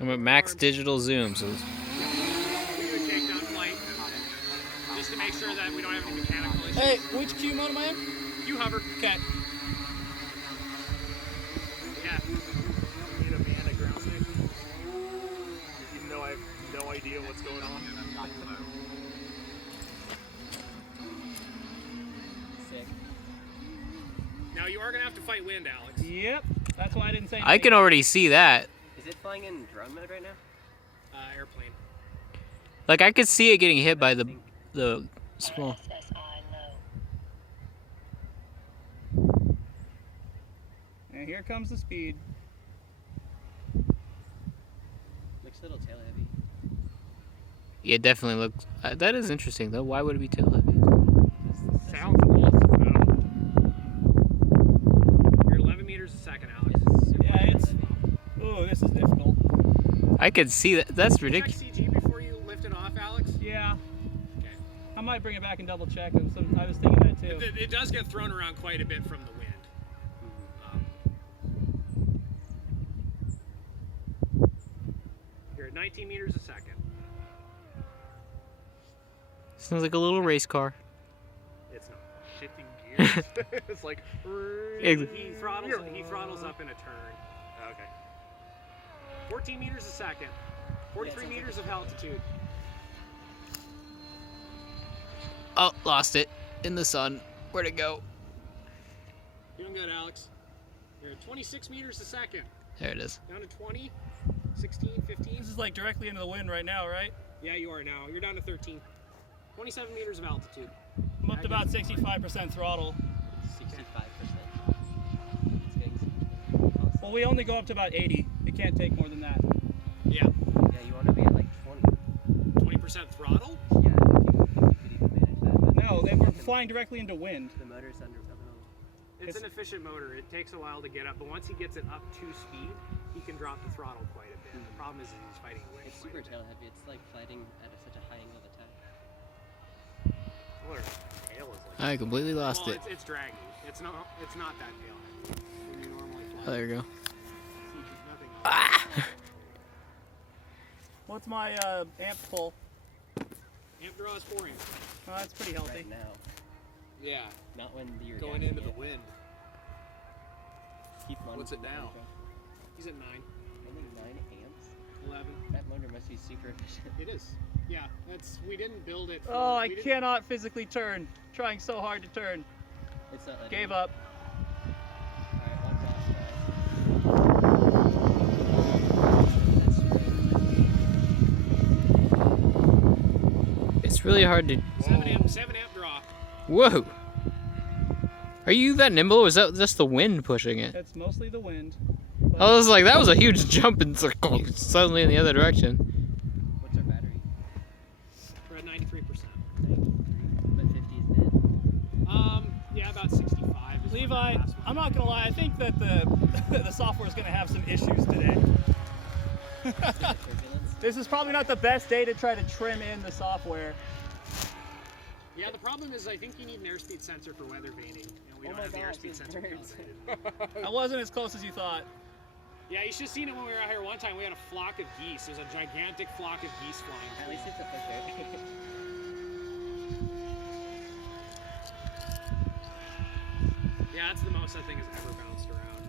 I'm at max digital zoom, so. We do a takedown flight just to make sure that we don't have any mechanical issues. Hey, which Q mode am I in? You hover. Okay. Yeah. Need a man at ground station, even though I have no idea what's going on. Sick. Now you are gonna have to fight wind, Alex. Yep. That's why I didn't say anything. I can already see that. Is it flying in drone mode right now? Airplane. Like I could see it getting hit by the small. And here comes the speed. Looks a little tail heavy. Yeah, it definitely looks. That is interesting though. Why would it be tail heavy? Sounds awesome though. You're 11 meters a second, Alex. Yeah, it's. Ooh, this is difficult. I could see that. That's ridiculous. Check CG before you lift it off, Alex. Yeah. Okay. I might bring it back and double check. I was thinking that too. It does get thrown around quite a bit from the wind. You're at 19 meters a second. Sounds like a little race car. It's not. Shifting gears. It's like. He throttles up in a turn. Okay. 14 meters a second. 43 meters of altitude. Oh, lost it in the sun. Where'd it go? Doing good, Alex. You're at 26 meters a second. There it is. Down to 20, 16, 15. This is like directly into the wind right now, right? Yeah, you are now. You're down to 13. 27 meters of altitude. I'm up to about 65% throttle. 65%. It's getting Well, we only go up to about 80. It can't take more than that. Yeah. Yeah, you want to be at like 20. 20% throttle? Yeah, if you could even manage that. But No, we're flying directly into wind. the motor's under. It's an efficient motor. It takes a while to get up, but once he gets it up to speed, he can drop the throttle quite a bit. The problem is he's fighting wind. It's super tail heavy. It's like fighting at such a high angle of attack. What her tail is like. I completely lost Well, it. it's dragging. It's not that tail heavy when you normally fly. Oh, there you go. Nothing else. Ah! What's my amp pull? Amp draw is 4 amps. Oh, that's pretty healthy. Right now, Yeah. not when you're Going gassing into the it. wind. Keep on. What's it now? He's at 9, Only 9 amps. 11. That motor must be super efficient. It is. Yeah, we didn't build it. Oh, I we didn't- cannot physically turn. Trying so hard to turn. It's not letting Gave me. up. Alright, one It's really hard to. 7 amp draw. Whoa! Are you that nimble, or is that just the wind pushing it? That's mostly the wind. I was like, that was a huge jump and suddenly in the other direction. What's our battery? We're at 93%. 93. But 50 is dead. Yeah, about 65. is Levi, the last one. I'm not gonna lie. I think that the the software is gonna have some issues today. Turbulence. This is probably not the best day to try to trim in the software. Yeah, the problem is I think you need an airspeed sensor for weather veining, and we Oh don't my have the gosh, airspeed it sensor burns. calibrated. I wasn't as close as you thought. Yeah, you should have seen it when we were out here one time. We had a flock of geese. There's a gigantic flock of geese flying. At least it's a picture. Yeah, that's the most that thing has ever bounced around.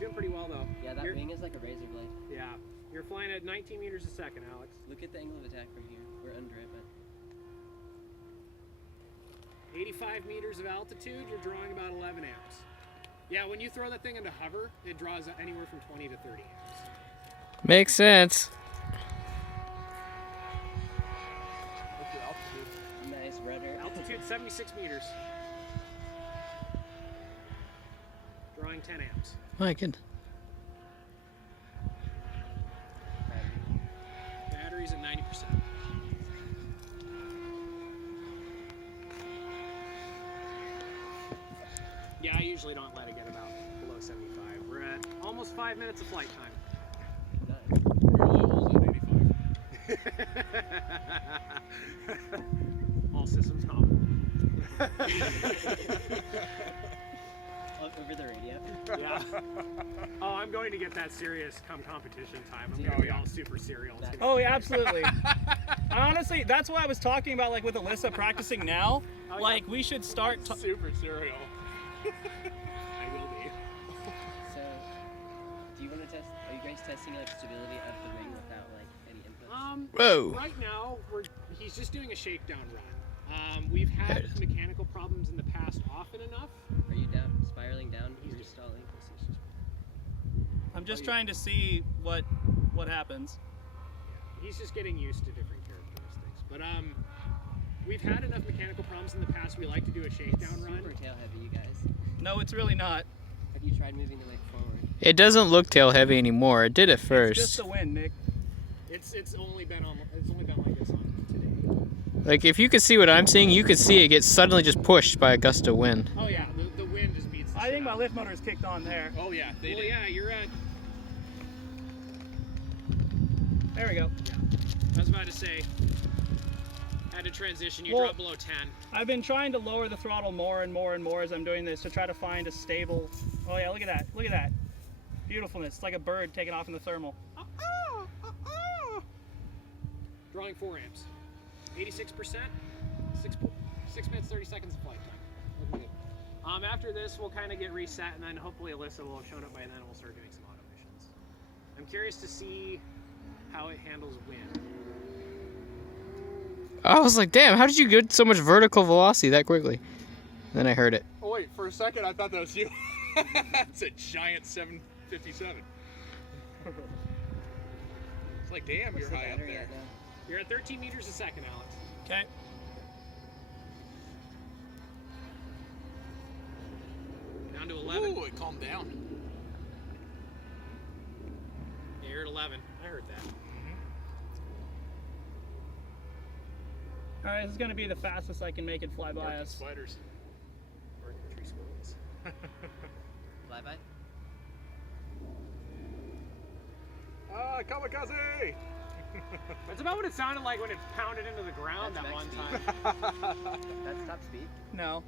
Doing pretty well though. Yeah, that You're- wing is like a razor blade. Yeah, you're flying at 19 meters a second, Alex. Look at the angle of attack from here. We're under it, but 85 meters of altitude, you're drawing about 11 amps. Yeah, when you throw that thing into hover, it draws anywhere from 20 to 30 amps. Makes sense. What's the altitude? nice rudder. Altitude 76 meters. Drawing 10 amps. My goodness. Battery's at 90%. Yeah, I usually don't let it get about below 75. We're at almost 5 minutes of flight time. Nice. Your level's at 85. All systems nominal. Oh, over the radio. Yeah. Oh, I'm going to get that serious come competition time. I'm going to be all super serial. It's gonna Oh be yeah, great. absolutely. Honestly, that's why I was talking about like with Alyssa practicing now. Oh, Like we should start. Super cereal. I will be. So, do you want to test? Are you guys testing like stability of the ring without like any inputs? Whoa. Right now, he's just doing a shakedown run. We've had mechanical problems in the past often enough. Are you down, spiraling down? You're just stalling. I'm just trying to see what happens. He's just getting used to different characteristics. But we've had enough mechanical problems in the past. We like to do a shakedown run. Super tail heavy, you guys. No, it's really not. Have you tried moving the leg forward? It doesn't look tail heavy anymore. It did at It's just first. the wind, Nick. It's only been like this on today. Like if you could see what I'm seeing, you could see it get suddenly just pushed by a gust of wind. Oh yeah, the wind just beats. The I shit think my out. lift motor is kicked on there. Oh yeah, they Well, did. yeah, you're at. There we go. I was about to say. Had to transition. You Well- drop below 10. I've been trying to lower the throttle more and more and more as I'm doing this to try to find a stable. Oh yeah, look at that. Look at that. Beautifulness. It's like a bird taking off in the thermal. Drawing 4 amps. 86%. 6 minutes 30 seconds of flight time. Looking good. After this, we'll kind of get reset, and then hopefully Alyssa will have shown up by then, and we'll start doing some auto missions. I'm curious to see how it handles wind. I was like, damn, how did you get so much vertical velocity that quickly? Then I heard it. Oh wait, for a second I thought that was you. It's a giant 757. It's like, damn, What's you're the high up battery there. at now? You're at 13 meters a second, Alex. Okay. Down to 11. Ooh, it calmed down. Yeah, you're at 11. I heard that. All right, this is gonna be the fastest I can make it fly by Marking us. spiders. Or tree squirrels. Fly by? Ah, kamikaze! That's about what it sounded like when it pounded into the ground That's that one max time. That's top speed. No.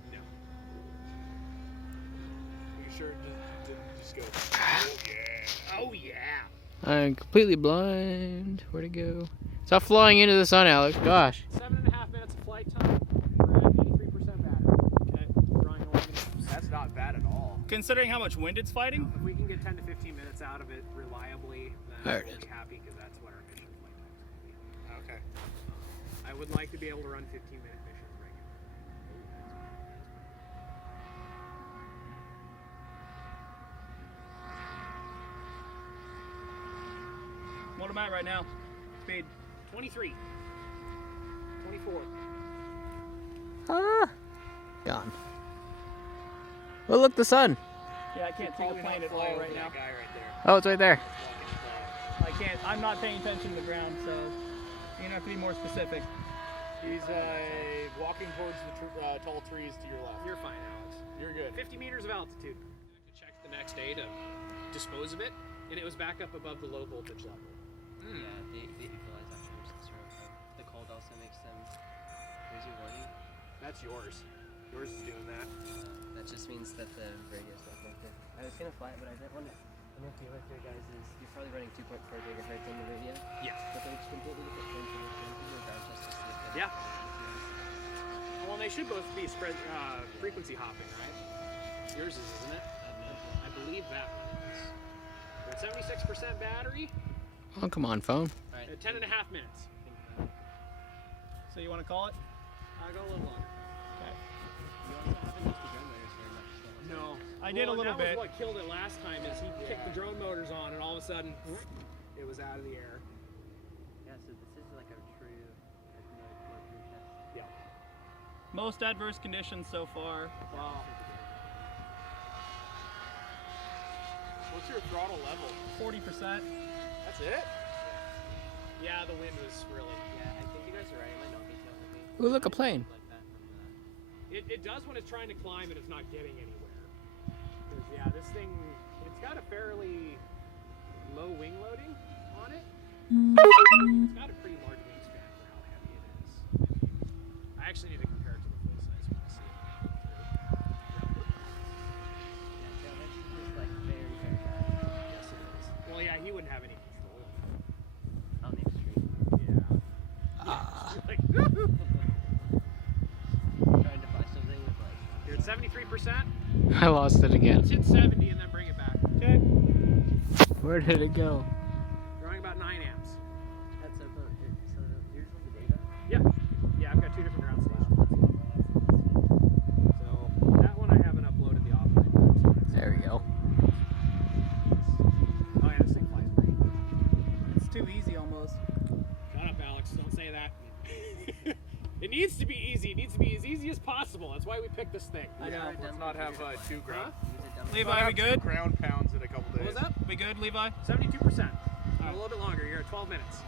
You sure didn't just go, oh yeah. Oh yeah. I'm completely blind. Where'd it go? Stop flying into the sun, Alex. Gosh. 7.5 minutes of flight time. We're at 83% battery. Okay. Drawing 11 amps. That's not bad at all. Considering how much wind it's fighting. If we can get 10 to 15 minutes out of it reliably, There then it we'll is. be happy because that's what our mission flight time is going to be. Okay. I would like to be able to run 15-minute missions regularly. What am I at right now? Speed. 23. 24. Ah. Gone. Oh, look, the sun. Yeah, I can't see the plane at all right now. That guy right there. Oh, it's right there. I can't. I'm not paying attention to the ground, so you're gonna have to be more specific. He's walking towards the tall trees to your left. You're fine, Alex. You're good. 50 meters of altitude. I checked the next day to dispose of it, and it was back up above the low voltage level. Yeah, they equalize afterwards. The zero code. The cold also makes them. Where's your warning? That's yours. Yours is doing that. That just means that the radio's not connected. I was gonna fly it, but I didn't want to. I'm gonna feel like there, guys. Is you're probably running 2.4 gigahertz on the radio. Yeah. But they're completely different transmission. Your ground test just to see if Yeah. Well, they should both be spread frequency hopping, right? Yours is, isn't it? I believe that one is. We're at 76% battery Oh, come on, phone. Alright. at 10.5 minutes. So you want to call it? I'll go a little longer. Okay. You also have enough to drone motors here, not just the No. I did a little that bit. was what killed it last time is he kicked the drone motors on and all of a sudden it was out of the air. Yeah, so this is like a true more true test. Yeah. Most adverse conditions so far. Wow. What's your throttle level? 40%. That's it? Yeah, the wind was really. Yeah, I think you guys are right. It might not be tail heavy. Ooh, look, a plane. Like that from the. It does when it's trying to climb and it's not getting anywhere. Because yeah, this thing, it's got a fairly low wing loading on it. It's got a pretty large wingspan for how heavy it is. I actually need to compare it to the full size one to see it. 70%. I lost it again. Let's hit 70 and then bring it back. Okay. Where did it go? Drawing about 9 amps. That's so here's all the data. Yeah, I've got 2 different ground stations. So that one I haven't uploaded the offline version. There we go. Oh yeah, this thing flies pretty. It's too easy almost. Shut up, Alex. Don't say that. It needs to be easy. It needs to be as easy as possible. That's why we picked this thing. I know. Let's not have 2 ground. Levi, we good? Ground pounds in a couple days. What was that? We good, Levi? 72%. A little bit longer. You're at 12 minutes.